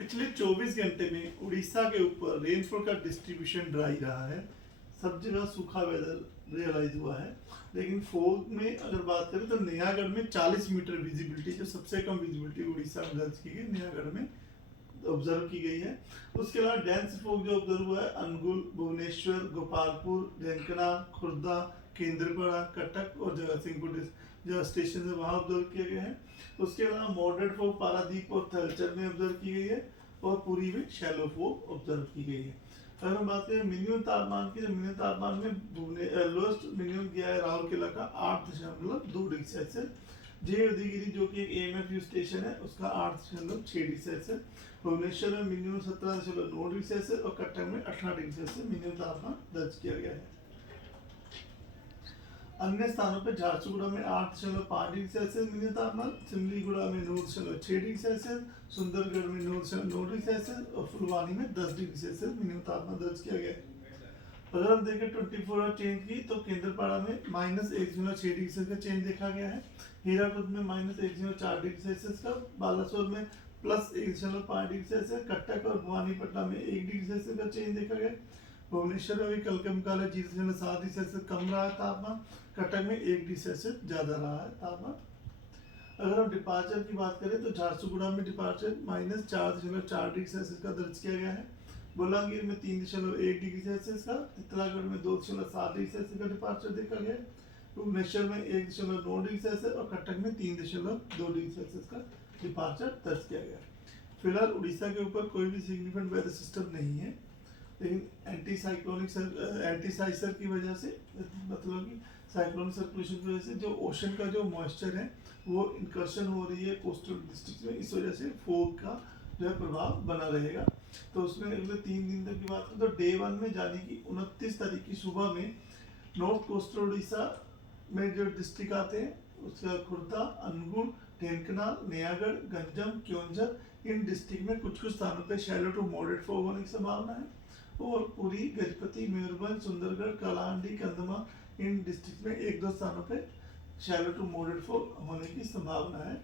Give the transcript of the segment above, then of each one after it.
पिछले 24 घंटे में उड़ीसा के ऊपर रेनफॉल का डिस्ट्रीब्यूशन ड्राई रहा है। सब जगह सूखा वेदर रियलाइज हुआ है। लेकिन फोग में अगर बात करें तो नयागढ़ में 40 मीटर विजिबिलिटी, जो सबसे कम विजिबिलिटी उड़ीसा में दर्ज की गई, नयागढ़ में ऑब्जर्व की गई है। उसके अलावा डेंस फोग जो ऑब्जर्व हुआ है अनुगुल, भुवनेश्वर, गोपालपुर, ढेंकनाल, खुर्दा, केंद्रपाड़ा, कटक और जगतसिंहपुर जो स्टेशन है वहाँ ऑब्जर्व किए गए हैं। उसके अलावा मॉडरेट फोग पारादीप और थलचर में ऑब्जर्व की गई है और पुरी में शैलो फोग ऑब्जर्व की गई है। अगर हम बात करें मिनिमम तापमान की, तो मिनिमम तापमान में लोएस्ट मिनिमम गया है राउरकेला का 8.2 डिग्री सेल्सियस। जय उदयगिरी जो कि एक एएमएफयू स्टेशन है उसका 8.6 डिग्री सेल्सियस। भुवनेश्वर में मिनिमम 17.9 डिग्री सेल्सियस और कटक में 18 डिग्री सेल्सियस मिनिमम तापमान दर्ज किया गया है। अन्य स्थानों पर झारसुगुड़ा में 8.5 डिग्री सेल्सियस मिनिमम तापमान, सिमलीगुड़ा में 9.6 डिग्री सेल्सियस, सुंदरगढ़ में 9.9 डिग्री सेल्सियस और फुलवानी में 10 डिग्री सेल्सियस मिनिमम तापमान दर्ज किया गया है। अगर हम देखें 24 आवर चेंज की, तो केंद्रपाड़ा में -1.6 डिग्री सेल्सियस का चेंज देखा गया है। हीराकुद में -1.4 डिग्री सेल्सियस का, बालासोर में +1.5 डिग्री सेल्सियस, कटक और भवानीपटना में 1 डिग्री सेल्सियस का चेंज देखा गया। भुवनेश्वर में भी कल के मुकाबले 0.7 डिग्री सेल्सियस कम रहा है तापमान, कटक में 1 डिग्री सेल्सियस ज़्यादा रहा है तापमान। अगर हम डिपार्चर की बात करें तो झारसुगुड़ा में डिपार्चर -4.4 डिग्री सेल्सियस का दर्ज किया गया है। बोलांगीर में 3.1 डिग्री सेल्सियस का, तितलागढ़ में 2.7 डिग्री सेल्सियस का डिपार्चर देखा गया। भुवनेश्वर में 1.9 डिग्री सेल्सियस और कटक में 3.2 डिग्री सेल्सियस का डिपार्चर दर्ज किया गया। फिलहाल उड़ीसा के ऊपर कोई भी सिग्निफिकेंट वेदर सिस्टम नहीं है, लेकिन एंटी साइक्लोनिक की वजह से, मतलब कि साइक्लोनिक सर्कुलेशन की वजह से जो ओशन का जो मॉइस्चर है वो इंकर्शन हो रही है कोस्टल डिस्ट्रिक्ट में, इस वजह से फोग का जो है प्रभाव बना रहेगा। तो उसमें अगले 3 दिन तक की बात करें तो डे 1 में यानी कि 29 तारीख की सुबह में नॉर्थ कोस्टल उड़ीसा में जो डिस्ट्रिक्ट आते हैं उसका खुर्दा, अनुगुल, ढेंकनाल, नयागढ़, गंजम, क्योंझर, इन डिस्ट्रिक्ट में कुछ कुछ स्थानों पे शैलो टू मॉडरेट फॉग होने की संभावना है। और पुरी, गजपति, मयूरभंज, सुंदरगढ़, कलाहांडी, कंधमाल इन डिस्ट्रिक्ट में 1-2 स्थानों पे शैलो टू मॉडरेट फॉग होने की संभावना है।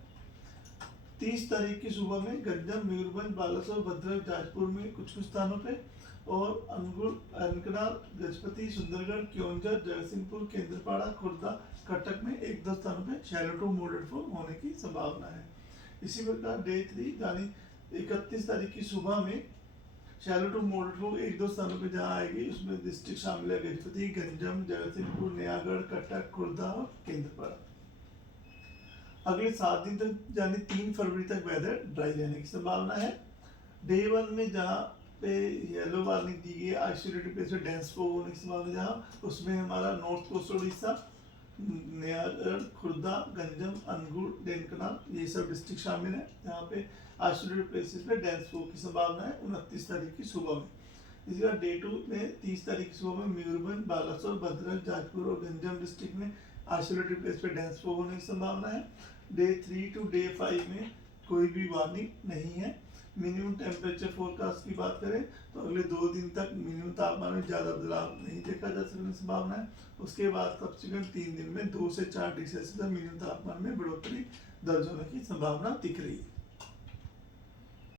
30 तारीख की सुबह में गंजम, मयूरभंज, बालासोर, भद्रक, जाजपुर में कुछ कुछ स्थानों पे और अनुगुल, ढेंकनाल, गजपति, सुंदरगढ़, क्योंझर, जगतसिंहपुर, केंद्रपाड़ा, खुर्दा, कटक में 1-2 स्थानों पे शैलो टू मॉडरेट फॉग होने की संभावना है। इसी प्रकार डे 3 यानी 31 तारीख की सुबह में शैलो टू मॉडरेट फॉग 1-2 स्थानों पे जहाँ आएगी उसमें डिस्ट्रिक्ट शामिल है गजपति, गंजम, जगतसिंहपुर, नयागढ़, कटक, खुर्दा और केंद्रपाड़ा। अगले 7 दिन तक यानी 3 फरवरी तक वेदर ड्राई रहने की संभावना है। डे 1 में जहाँ पे येलो वार्निंग दी गई है आइसोलेटेड प्लेस पे डेंस फॉग होने की संभावना, जहाँ उसमें हमारा नॉर्थ कोस्ट उड़ीसा, नयागढ़, खुर्दा, गंजम, अनुगुल, ढेंकनाल ये सब डिस्ट्रिक्ट शामिल है। यहाँ पे आइसोलेटेड प्लेसेस पे डेंस फॉग की संभावना है 29 तारीख की सुबह में। इसी बार डे 2 में 30 तारीख की सुबह में मयूरभंज, बालासोर, भद्रक, जाजपुर और गंजम डिस्ट्रिक्ट में आइसोलेटेड प्लेस पे डेंस फॉग होने की संभावना है। डे 3 टू डे 5 में कोई भी वार्निंग नहीं है। मिनिमम टेम्परेचर फोरकास्ट की बात करें तो अगले 2 दिन तक मिनिमम तापमान में ज़्यादा बदलाव नहीं देखा जा सकने की संभावना है। उसके बाद सब्सिक्वेंट 3 दिन में 2 से 4 डिग्री सेल्सियस मिनिमम तापमान में बढ़ोतरी दर्ज होने की संभावना दिख रही है।